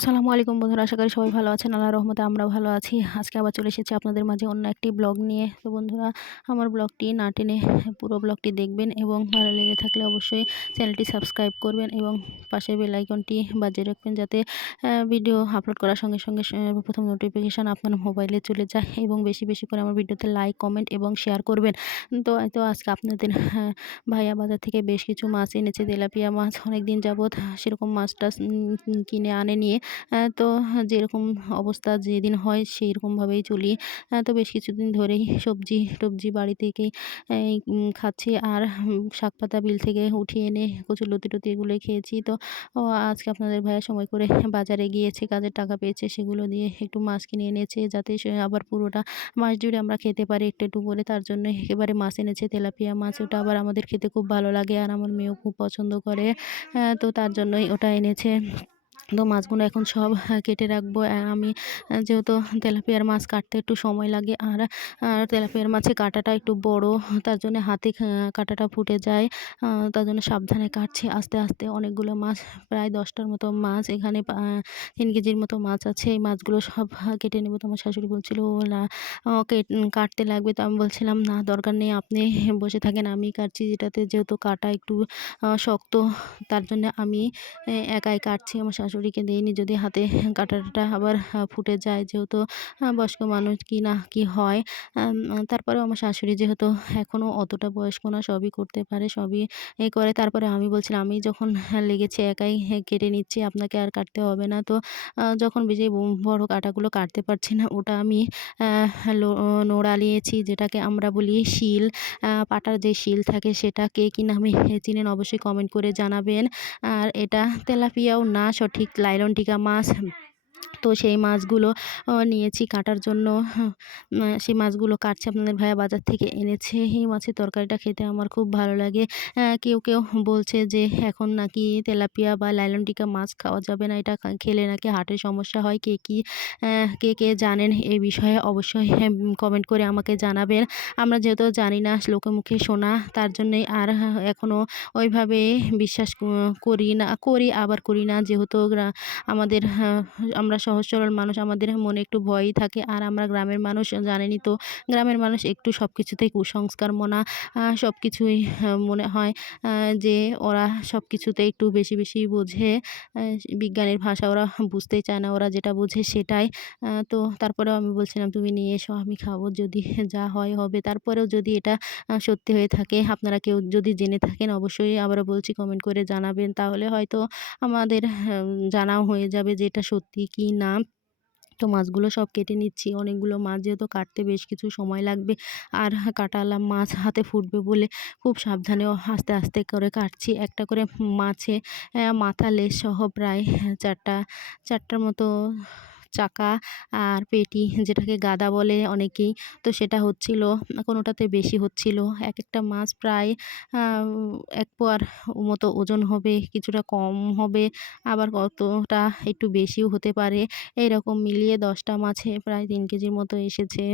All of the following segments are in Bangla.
আসসালামু আলাইকুম বন্ধুরা, আশা করি সবাই ভালো আছেন। আল্লাহর রহমতে আমরাও ভালো আছি। আজকে আবার চলে এসেছি আপনাদের মাঝে অন্য একটি ব্লগ নিয়ে। তো বন্ধুরা, আমার ব্লগটি না টেনে পুরো ব্লগটি দেখবেন এবং ভালো লেগে থাকলে অবশ্যই চ্যানেলটি সাবস্ক্রাইব করবেন এবং পাশের বেল আইকনটি বাজিয়ে রাখবেন, যাতে ভিডিও আপলোড করার সঙ্গে সঙ্গে প্রথম নোটিফিকেশান আপনার মোবাইলে চলে যায়। এবং বেশি বেশি করে আমার ভিডিওতে লাইক, কমেন্ট এবং শেয়ার করবেন। তো তো আজকে আপনাদের ভাইয়া বাজার থেকে বেশ কিছু মাছ এনেছে, তেলাপিয়া মাছ। অনেক দিন যাবৎ সেরকম মাছ টাছ কিনে আনেনি। তো যেরকম অবস্থা যেদিন হয় সেইরকমভাবেই চলি। তো বেশ কিছুদিন ধরেই সবজি-টবজি বাড়ি থেকেই খাচ্ছি। আর শাকপাতা বিল থেকে উঠিয়ে এনে কচুরলতি-টতি এগুলোই খেয়েছি। তো আজকে আপনাদের ভাইয়া সময় করে বাজারে গিয়েছে, কাজের টাকা পেয়েছে, সেগুলো দিয়ে একটু মাছ কিনে এনেছে, যাতে সে আবার পুরোটা মাস জুড়ে আমরা খেতে পারি একটু একটু করে। তার জন্য একেবারে মাছ এনেছে, তেলাপিয়া মাছ। ওটা আবার আমাদের খেতে খুব ভালো লাগে আর আমার মেয়েও খুব পছন্দ করে। তো তার জন্যই ওটা এনেছে। তো মাছগুলো এখন সব কেটে রাখবো। আমি যেহেতু তেলাপিয়ার মাছ কাটতে একটু সময় লাগে, আর তেলাপিয়ার মাছের কাঁটাটা একটু বড়, তার জন্য হাতে কাঁটাটা ফুটে যায়। তার জন্য সাবধানে কাটছি আস্তে আস্তে। অনেকগুলো মাছ, প্রায় ১০টার মতো মাছ এখানে, ৩ কেজির মতো মাছ আছে। এই মাছগুলো সব কেটে নেব। তো আমার শাশুড়ি বলছিল, না কাটতে লাগবে। তো আমি বলছিলাম, না দরকার নেই, আপনি বসে থাকেন, আমিই কাটছি। যেহেতু কাটা একটু শক্ত, তার জন্য আমি একাই কাটছি, আমার শাশুড়িকে দেইনি। যদি হাতে কাঁটাটা আবার ফুটে যায়, যেহেতু বয়স্ক মানুষ কি না কি হয়। তারপরেও আমার শাশুড়ি যেহেতু এখনও অতটা বয়স্ক না, সবই করতে পারে, সবই করে। তারপরে আমি বলছিলাম, আমি যখন লেগেছি একাই কেটে নিচ্ছি, আপনাকে আর কাটতে হবে না। তো যখন যে বড় কাঁটাগুলো কাটতে পারছি না, ওটা আমি নোড়া নিয়েছি, যেটাকে আমরা বলি শিল। পাটার যে শিল থাকে, সেটা কে কি নামে চিনেন অবশ্যই কমেন্ট করে জানাবেন। আর এটা তেলাপিয়াও না, সঠিক লাইলনটিকা মাছ। তো সেই মাছগুলো নিয়েছি কাটার জন্য। সেই মাছগুলো কাটছি। আপনাদের ভাইয়া বাজার থেকে এনেছে। এই মাছের তরকারিটা খেতে আমার খুব ভালো লাগে। কেউ কেউ বলছে যে এখন নাকি তেলাপিয়া বা লাইলনটিকা মাছ খাওয়া যাবে না, এটা খেলে নাকি হার্টের সমস্যা হয়। কে জানেন এই বিষয়ে অবশ্যই কমেন্ট করে আমাকে জানাবেন। আমরা যেহেতু জানি না, লোকে মুখে শোনা, তার জন্যই আর এখনও ওইভাবে বিশ্বাস করি আবার করি না। যেহেতু আমাদের আমরা সহজ সরল মানুষ, আমাদের মনে একটু ভয়ই থাকে। আর আমরা গ্রামের মানুষ, জানেনই তো, গ্রামের মানুষ একটু সব কিছুতেই কুসংস্কার মনা। সব কিছুই মনে হয় যে ওরা সব কিছুতে একটু বেশি বেশি বোঝে। বিজ্ঞানের ভাষা ওরা বুঝতেই চায় না, ওরা যেটা বোঝে সেটাই। তো তারপরেও আমি বলছিলাম, তুমি নিয়ে এসো, আমি খাবো, যদি যা হয় হবে। তারপরেও যদি এটা সত্যি হয়ে থাকে, আপনারা কেউ যদি জেনে থাকেন, অবশ্যই আবারও বলছি কমেন্ট করে জানাবেন। তাহলে হয়তো আমাদের জানাও হয়ে যাবে যে এটা সত্যি কি না। তো মাছগুলো সব কেটে নিচ্ছি। অনেকগুলো মাছ যেহেতু, কাটতে বেশ কিছু সময় লাগবে। আর কাঁটাওয়ালা মাছ হাতে ফুটবে বলে খুব সাবধানে ও আস্তে আস্তে করে কাটছি। একটা করে মাছে মাথা, লেজ সহ প্রায় ৪টার মতো চাকা আর পেটি, যেটাকে গাদা বলে অনেকেই। তো সেটা হচ্ছিল, কোনোটাতে বেশি হচ্ছিল। একেকটা মাছ প্রায় ১ পোয়ার মতো ওজন হবে, কিছুটা কম হবে, আবার কতটা একটু বেশিও হতে পারে। এইরকম মিলিয়ে ১০টা মাছে প্রায় ৩ কেজির মতো এসেছে।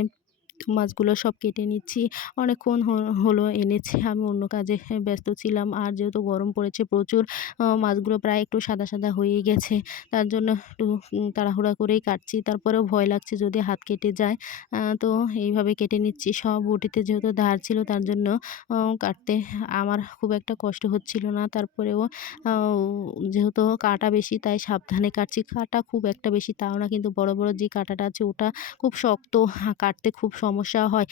মাছগুলো সব কেটে নিচ্ছি। অনেকক্ষণ হলো এনেছে, আমি অন্য কাজে ব্যস্ত ছিলাম। আর যেহেতু গরম পড়েছে প্রচুর, মাছগুলো প্রায় একটু সাদা সাদা হয়েই গেছে। তার জন্য একটু তাড়াহুড়া করেই কাটছি। তারপরেও ভয় লাগছে যদি হাত কেটে যায়। তো এইভাবে কেটে নিচ্ছি। সব বটিতে যেহেতু ধার ছিল, তার জন্য কাটতে আমার খুব একটা কষ্ট হচ্ছিল না। তারপরেও যেহেতু কাঁটা বেশি, তাই সাবধানে কাটছি। কাঁটা খুব একটা বেশি তাও না, কিন্তু বড় বড় যে কাঁটাটা আছে ওটা খুব শক্ত, কাটতে খুব সমস্যা হয়।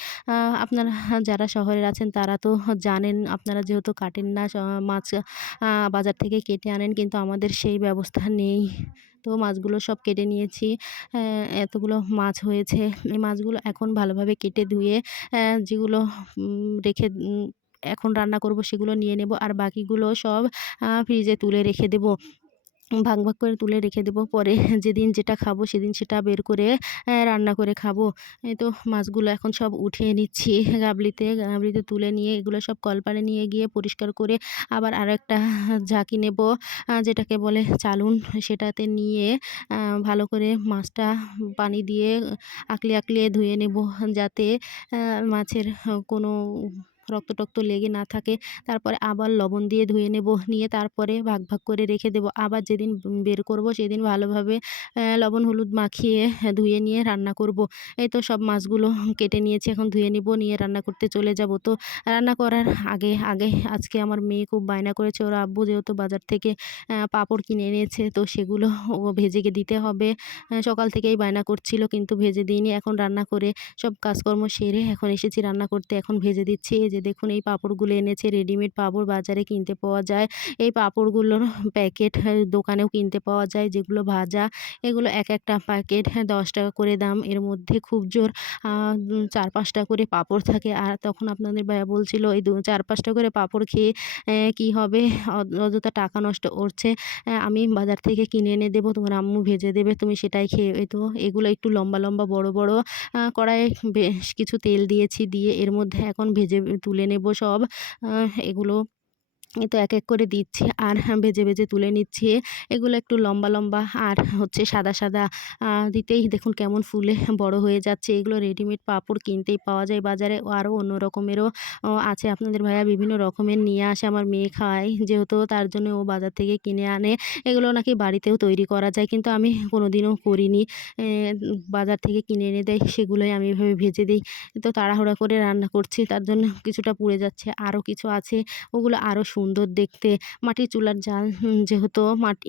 আপনারা যারা শহরে আছেন তারা তো জানেন, আপনারা যেহেতু কাটেন না, মাছ বাজার থেকে কেটে আনেন, কিন্তু আমাদের সেই ব্যবস্থা নেই। তো মাছগুলো সব কেটে নিয়েছি। এতগুলো মাছ হয়েছে। এই মাছগুলো এখন ভালোভাবে কেটে ধুয়ে যেগুলো রেখে এখন রান্না করব সেগুলো নিয়ে নেব। আর বাকিগুলো সব ফ্রিজে তুলে রেখে দেব। ভাগ ভাগ করে তুলে রেখে দেবো। পরে যেদিন যেটা খাবো সেদিন সেটা বের করে রান্না করে খাবো। এই তো মাছগুলো এখন সব উঠিয়ে নিচ্ছি গাবলিতে তুলে নিয়ে এগুলো সব কলপাড়ে নিয়ে গিয়ে পরিষ্কার করে আবার আরেকটা ঝাঁকি নেব, যেটাকে বলে চালুন। সেটাতে নিয়ে ভালো করে মাছটা পানি দিয়ে আঁকলিয়ে আঁকলিয়ে ধুয়ে নেব, যাতে মাছের কোনো রক্ত টক্ত লেগে না থাকে। তারপরে আবার লবণ দিয়ে ধুয়ে নেব। নিয়ে তারপরে ভাগ, ভাগ করে রেখে দেব। আবার যেদিন বের করব সেদিন ভালোভাবে লবণ হলুদ মাখিয়ে ধুয়ে নিয়ে রান্না করব। এই তো সব মাছগুলো কেটে নিয়েছি। এখন ধুয়ে নিব, নিয়ে রান্না করতে চলে যাব। তো রান্না করার আগে আজকে আমার মেয়ে খুব বায়না করেছে। ওর আব্বু যেহেতু বাজার থেকে পাঁপড় কিনে এনেছে, তো সেগুলো ও ভেজে দিতে হবে। সকাল থেকেই বায়না করছিল কিন্তু ভেজে দিইনি। এখন রান্না করে সব কাজকর্ম সেরে এখন এসেছি রান্না করতে। এখন ভেজে দিচ্ছি। এই যে দেখুন, এই পাঁপড়গুলো এনেছে, রেডিমেড পাঁপড় বাজারে কিনতে পাওয়া যায়। এই পাঁপড়গুলোর প্যাকেট দোকানেও কিনতে পাওয়া যায়, যেগুলো ভাজা। এগুলো এক একটা প্যাকেট ১০ টাকা করে দাম। এর মধ্যে খুব জোর ৪-৫ টা করে পাঁপড় থাকে। আর তখন আপনাদের ভাইয়া বলছিল এই ৪-৫ টা করে পাঁপড় খেয়ে কি হবে? অযথা টাকা নষ্ট করছে। আমি বাজার থেকে কিনে এনে দেবো, তোমার আম্মু ভেজে দেবে, তুমি সেটাই খেয়ে। এই তো এগুলো একটু লম্বা, লম্বা বড়, বড় কড়াইয়ে বেশ কিছু তেল দিয়েছি। দিয়ে এর মধ্যে এখন ভেজে তুলে নেব সব। এগুলো এই তো এক, এক করে দিচ্ছি আর ভেজে, ভেজে তুলে নিচ্ছি। এগুলো একটু লম্বা, লম্বা আর হচ্ছে সাদা, সাদা দিতেই দেখুন কেমন ফুলে বড় হয়ে যাচ্ছে। এগুলো রেডিমেড পাঁপড় কিনতেই পাওয়া যায় বাজারে। আরও অন্য রকমেরও আছে। আপনাদের ভাইয়া বিভিন্ন রকমের নিয়ে আসে, আমার মেয়ে খায় যেহেতু, তার জন্য ও বাজার থেকে কিনে আনে। এগুলো নাকি বাড়িতেও তৈরি করা যায়, কিন্তু আমি কোনোদিনও করিনি। বাজার থেকে কিনে এনে দেয়, সেগুলোই আমি এভাবে ভেজে দিই। তো তাড়াহুড়া করে রান্না করছি, তার জন্য কিছুটা পুড়ে যাচ্ছে। আরও কিছু আছে, ওগুলো আরও সুন্দর দেখতে। মাটির চুলার জাল যেহেতু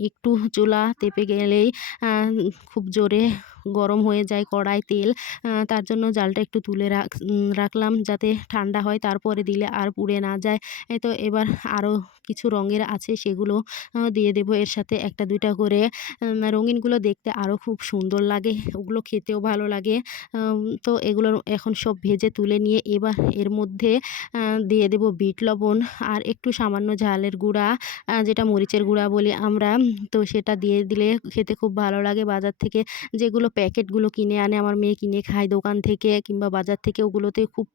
একটু চুলা তেপে গেলেই খুব জোরে গরম হয়ে যায় কড়াই তেল। তার জন্য জালটা একটু তুলে রাখলাম যাতে ঠান্ডা হয়, তারপরে দিলে আর পুড়ে না যায়। এই তো এবার আরও কিছু রঙের আছে, সেগুলো দিয়ে দেবো এর সাথে ১টা ২টা করে। রঙিনগুলো দেখতে আরও খুব সুন্দর লাগে, ওগুলো খেতেও ভালো লাগে। তো এগুলো এখন সব ভেজে তুলে নিয়ে এবার এর মধ্যে দিয়ে দেবো বিট লবণ আর একটু সামান্য ঝালের গুঁড়া, যেটা মরিচের গুঁড়া বলি আমরা। তো সেটা দিয়ে দিলে খেতে খুব ভালো লাগে। বাজার থেকে যেগুলো প্যাকেটগুলো কিনে আনে আমার মেয়ে, কিনে খায় দোকান থেকে কিংবা বাজার থেকে, ওগুলোতে খুব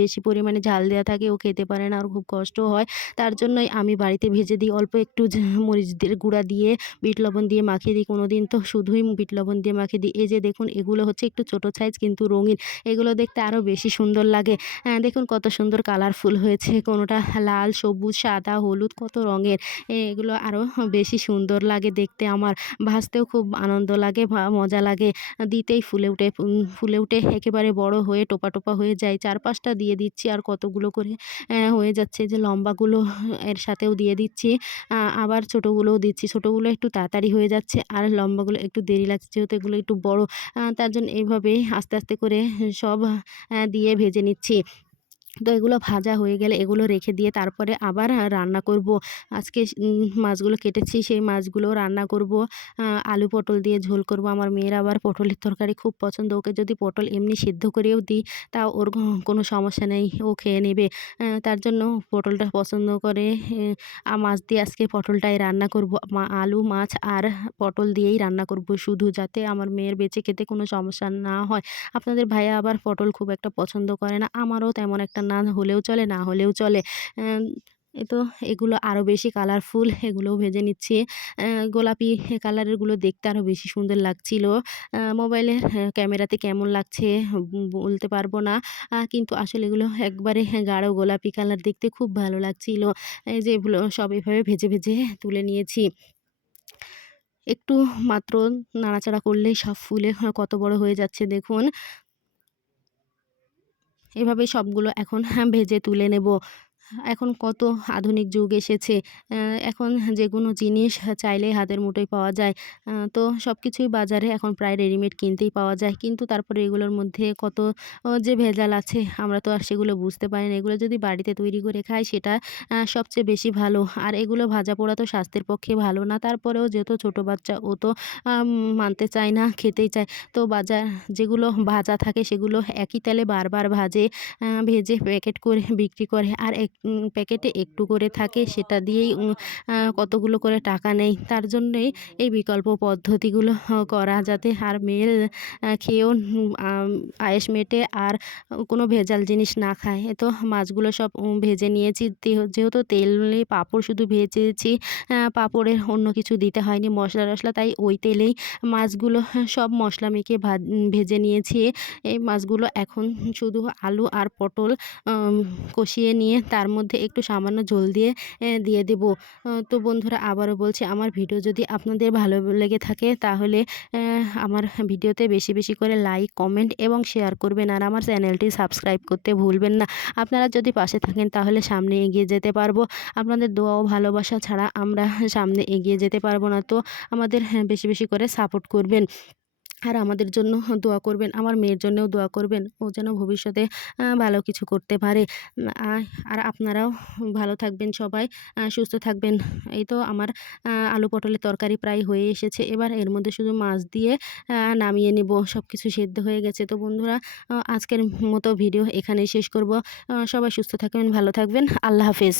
বেশি পরিমাণে ঝাল দেওয়া থাকে, ও খেতে পারে না, ওর খুব কষ্ট হয়। তার জন্যই আমি বাড়িতে ভেজে দিই, অল্প একটু মরিচের গুঁড়া দিয়ে বিট লবণ দিয়ে মাখিয়ে দিই। কোনোদিন তো শুধুই বিট লবণ দিয়ে মাখিয়ে দিই। এই যে দেখুন, এগুলো হচ্ছে একটু ছোটো সাইজ কিন্তু রঙিন। এগুলো দেখতে আরও বেশি সুন্দর লাগে। দেখুন কত সুন্দর কালারফুল হয়েছে, কোনোটা লাল, সবুজ, সাদা, হলুদ, কত রঙের। এগুলো আরও বেশি সুন্দর লাগে দেখতে আমার। ভাজতেও খুব আনন্দ লাগে, মজা লাগে। দিতেই ফুলে উঠে একেবারে বড় হয়ে টোপা, টোপা হয়ে যায়। ৪-৫ টা দিয়ে দিচ্ছি আর কতগুলো করে হয়ে যাচ্ছে। যে লম্বাগুলো এর সাথেও দিয়ে দিচ্ছি। আবার ছোটোগুলোও দিচ্ছি। ছোটোগুলো একটু তাড়াতাড়ি হয়ে যাচ্ছে আর লম্বাগুলো একটু দেরি লাগছে, যেহেতু এগুলো একটু বড়। তার জন্য এইভাবেই আস্তে, আস্তে করে সব দিয়ে ভেজে নিচ্ছি। তো এগুলো ভাজা হয়ে গেলে এগুলো রেখে দিয়ে তারপরে আবার রান্না করব। আজকে মাছগুলো কেটেছি, সেই মাছগুলো রান্না করব। আলু পটল দিয়ে ঝোল করব। আমার মেয়ের আবার পটলের তরকারি খুব পছন্দ। ওকে যদি পটল এমনি সিদ্ধ করেও দিই তাও ওর কোনো সমস্যা নেই, ও খেয়ে নেবে। তার জন্য পটলটা পছন্দ করে। মাছ দিয়ে আজকে পটলটাই রান্না করব। আলু, মাছ আর পটল দিয়েই রান্না করব শুধু, যাতে আমার মেয়ের বেঁচে খেতে কোনো সমস্যা না হয়। আপনাদের ভাইয়া আবার পটল খুব একটা পছন্দ করে না। আমারও তেমন একটা না হলেও চলে, না হলেও চলে। অ্যাম এ তো এগুলো আরও বেশি কালারফুল, এগুলোও ভেজে নিচ্ছি। গোলাপি কালারেরগুলো দেখতে আরও বেশি সুন্দর লাগছিল। মোবাইলের ক্যামেরাতে কেমন লাগছে বলতে পারবো না। কিন্তু আসলে এগুলো একবারে গাঢ় গোলাপি কালার, দেখতে খুব ভালো লাগছিল। এই যে এগুলো সব এভাবে ভেজে, ভেজে তুলে নিয়েছি। একটু মাত্র নাড়াচাড়া করলেই সব ফুলে কত বড় হয়ে যাচ্ছে দেখুন। এভাবেই সবগুলো এখন ভেজে তুলে নেব। এখন কত আধুনিক যুগ এসেছে। এখন যেকোনো জিনিস চাইলেই হাতের মুঠোয় পাওয়া যায়। তো সবকিছুই বাজারে এখন প্রায় রেডিমেড কিনতেই পাওয়া যায়। কিন্তু তারপরে এগুলোর মধ্যে কত যে ভেজাল আছে আমরা তো আর সেগুলো বুঝতে পারি না। এগুলো যদি বাড়িতে তৈরি করে খাই সেটা সবচেয়ে বেশি ভালো। আর এগুলো ভাজা পোড়া তো স্বাস্থ্যের পক্ষে ভালো না। তারপরেও যেহেতু ছোটো বাচ্চা, ও তো মানতে চায় না, খেতেই চায়। তো যেগুলো ভাজা থাকে সেগুলো একই তেলে বারবার ভেজে প্যাকেট করে বিক্রি করে। আর প্যাকেটে একটু করে থাকে সেটা দিয়েই কতগুলো করে টাকা নেয়। তার জন্যেই এই বিকল্প পদ্ধতিগুলো করা, যাতে আর মেয়ের খেয়েও আয়েশ মেটে আর কোনো ভেজাল জিনিস না খায়। তো মাছগুলো সব ভেজে নিয়েছি। যেহেতু তেলে পাঁপড় শুধু ভেজেছি, পাঁপড়ে অন্য কিছু দিতে হয়নি মশলা-টশলা, তাই ওই তেলেই মাছগুলো সব মশলা মেখে ভেজে নিয়েছি। এই মাছগুলো এখন শুধু আলু আর পটল কষিয়ে নিয়ে তার মধ্যে একটু সামান্য ঝোল দিয়ে দিয়ে দেবো। তো বন্ধুরা, আবারও বলছি, আমার ভিডিও যদি আপনাদের ভালো লেগে থাকে তাহলে আমার ভিডিওতে বেশি বেশি করে লাইক, কমেন্ট এবং শেয়ার করবেন, আর আমার চ্যানেলটি সাবস্ক্রাইব করতে ভুলবেন না। আপনারা যদি পাশে থাকেন তাহলে সামনে এগিয়ে যেতে পারবো। আপনাদের দোয়া ও ভালোবাসা ছাড়া আমরা সামনে এগিয়ে যেতে পারবো না। তো আমাদের বেশি বেশি করে সাপোর্ট করবেন। আর আমাদের জন্য দোয়া করবেন, আমার মেয়ের জন্যও দোয়া করবেন। ও যেন ভবিষ্যতে ভালো কিছু করতে পারে। আর আপনারাও ভালো থাকবেন সবাই, সুস্থ থাকবেন। এই তো আমার আলু পটলের তরকারি প্রায় হয়ে এসেছে। এবার এর মধ্যে শুধু মাছ দিয়ে নামিয়ে নেব। সব কিছু সেদ্ধ হয়ে গেছে। তো বন্ধুরা, আজকের মতো ভিডিও এখানেই শেষ করব। সবাই সুস্থ থাকবেন, ভালো থাকবেন। আল্লাহ হাফেজ।